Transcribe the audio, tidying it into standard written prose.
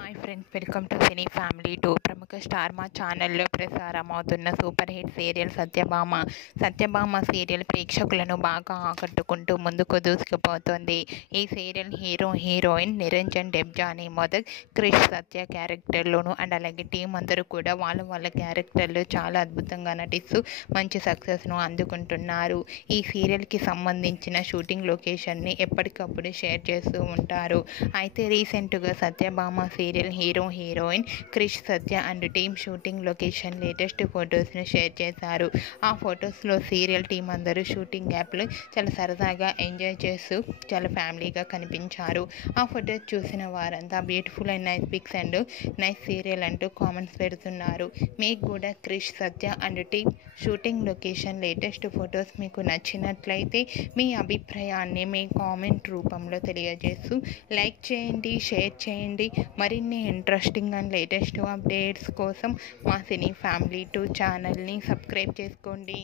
Hi friends, welcome to cine family 2. ప్రముఖ star మా ఛానల్లో ప్రసారం అవుతున్న super hit serial Satyabhama serial ప్రేక్షకులను బాగా ఆకట్టుకుంటూ ముందుకు దూసుకుపోతుంది. ఈ సీరియల్ హీరోయిన్ నిరంజన్ డెబ్జాని మొదటి క్రిష్ సత్య క్యారెక్టర్లోను అండ్ అలాగే టీం అందరూ కూడా వాళ్ళ క్యారెక్టర్లు చాలా అద్భుతంగా నటిస్తూ మంచి సక్సెస్ను అందుకుంటున్నారు. ఈ సీరియల్కి సంబంధించిన షూటింగ్ లొకేషన్ని ఎప్పటికప్పుడు షేర్ చేస్తూ ఉంటారు. అయితే రీసెంట్గా Satyabhama serial heroine Krish Satya and team shooting location latest ఫొటోస్ను షేర్ చేశారు. ఆ ఫొటోస్లో సీరియల్ టీం అందరూ షూటింగ్ యాప్లో చాలా సరదాగా ఎంజాయ్ చేస్తూ చాలా ఫ్యామిలీగా కనిపించారు. ఆ ఫొటోస్ చూసిన వారంతా beautiful and nice pics and nice serial అంటూ కామెంట్స్ పెడుతున్నారు. మీకు కూడా Krish Satya and team shooting location latest photos మీకు నచ్చినట్లయితే మీ అభిప్రాయాన్ని మీ కామెంట్ రూపంలో తెలియజేస్తూ లైక్ చేయండి, షేర్ చేయండి. మరిన్ని ఇంట్రెస్టింగ్ అండ్ లేటెస్ట్ అప్డేట్స్ కోసం మా సినీ ఫ్యామిలీ 2 ఛానల్ని సబ్స్క్రైబ్ చేసుకోండి.